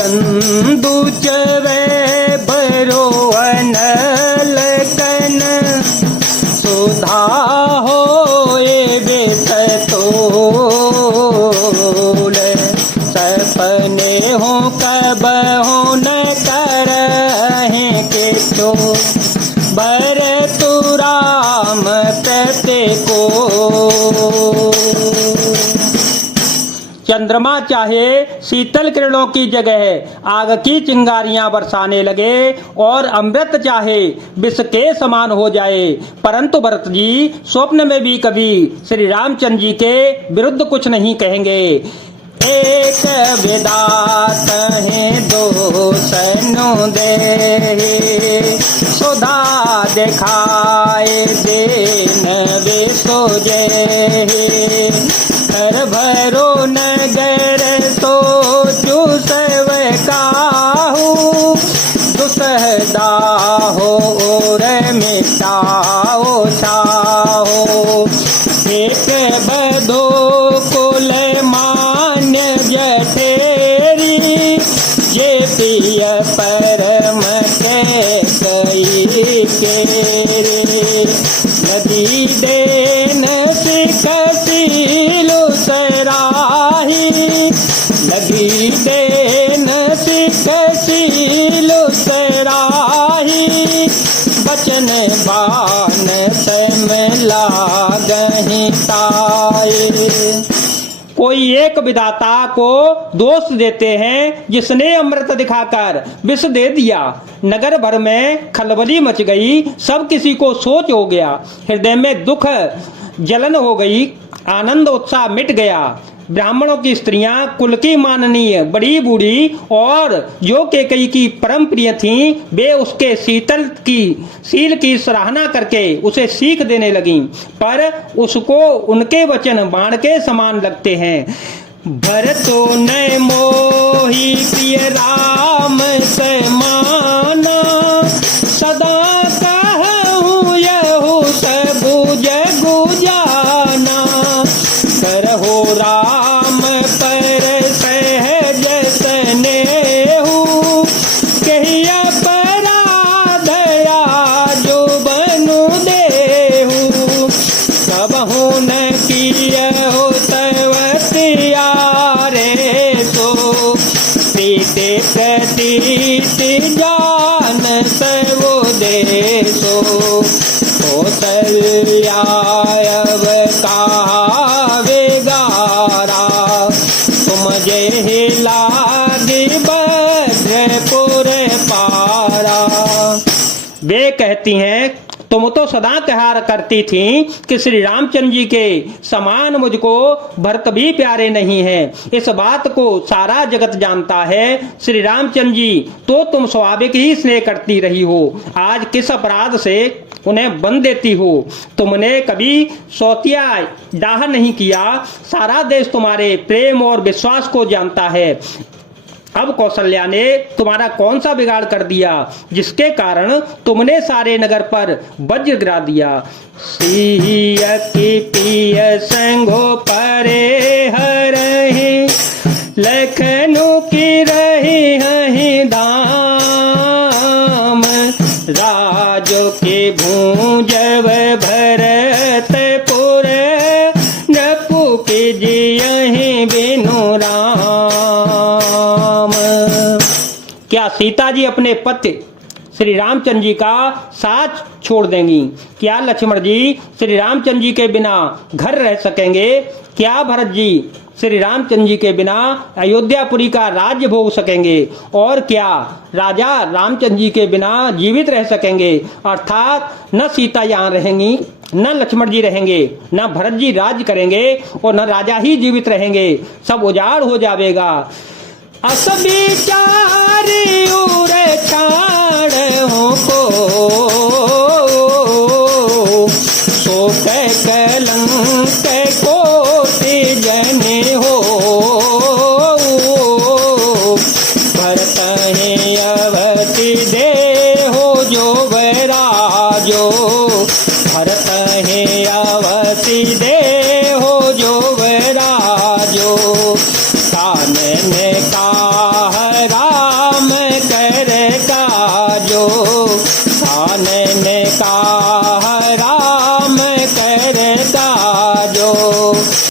चंदू चवे भरो अनल कन सुधा होए बेस तोल सपने हो कब हो न करहे के तो बर तू राम प्रते को। चंद्रमा चाहे शीतल किरणों की जगह आग की चिंगारियां बरसाने लगे और अमृत चाहे विष के समान हो जाए, परंतु भरत जी स्वप्न में भी कभी श्री रामचंद्र जी के विरुद्ध कुछ नहीं कहेंगे। एक विदात है दो सनु दे सुधा दिखाए देन वे सोजे कर भरो नगर तो चूसव काहू दुसहदा हो और मिटाओ छाओ एक बदो कुल मान्य जठेरी ये पिय परम के कई केरे नदी देन सिकसीलु सराही लगी देन सिकसीलु सराही बचन बान सम लागहि ताए। कोई एक विधाता को दोष देते हैं जिसने अमृत दिखाकर विष दे दिया। नगर भर में खलबली मच गई, सब किसी को सोच हो गया, हृदय में दुख जलन हो गई, आनंद उत्साह मिट गया। ब्राह्मणों की स्त्रियां कुल की माननीय बड़ी बूढ़ी और जो केकई की परम प्रिय थीं, वे उसके शील की सराहना करके उसे सीख देने लगीं, पर उसको उनके वचन बाण के समान लगते हैं। भरतो न मोहि प्रिय राम समाना सदा कहूँ यहु सबु जगु जाना करहो राम पर सहज स्नेहु कही अपराधया जो बनु देहु सबहु न कियहु तवतियारे तो सीते प्रतीत जान सर्वो देशो कौशल्यायव कावे गारा तुम जे लागे भद्रपुर पारा। वे कहती हैं तुम तो सदा कहा करती थी कि श्री रामचंद्र जी के समान मुझको भरत भी प्यारे नहीं हैं। इस बात को सारा जगत जानता है। श्री रामचंद्र जी तो तुम स्वाभाविक ही स्नेह करती रही हो, आज किस अपराध से उन्हें बन देती हो। तुमने कभी सौतिया डाह नहीं किया, सारा देश तुम्हारे प्रेम और विश्वास को जानता है। अब कौशल्या ने तुम्हारा कौन सा बिगाड़ कर दिया जिसके कारण तुमने सारे नगर पर वज्र गिरा दिया। सिय की पिय संगो परे हरहि लखनु की रही हहि धाम राजो के भूंजव भरतपुर नपु के जियहि बिनु राम। क्या सीता जी अपने पति श्री रामचंद्र जी का साथ छोड़ देंगी? क्या लक्ष्मण जी श्री रामचंद्र जी के बिना घर रह सकेंगे? क्या भरत जी श्री रामचंद्र जी के बिना अयोध्यापुरी का राज्य भोग सकेंगे? और क्या राजा रामचंद्र जी के बिना जीवित रह सकेंगे? अर्थात न सीता यहाँ रहेंगी, न लक्ष्मण जी रहेंगे, न भरत जी राज्य करेंगे और न राजा ही जीवित रहेंगे, सब उजाड़ हो जाएगा। अस विचारी उर छाड़ को सो कलंक कोटि जने हो भरत अवति दे हो जो वराजो भरत अवति दे हो जो वराजो कानन का थाने ने कहा राम के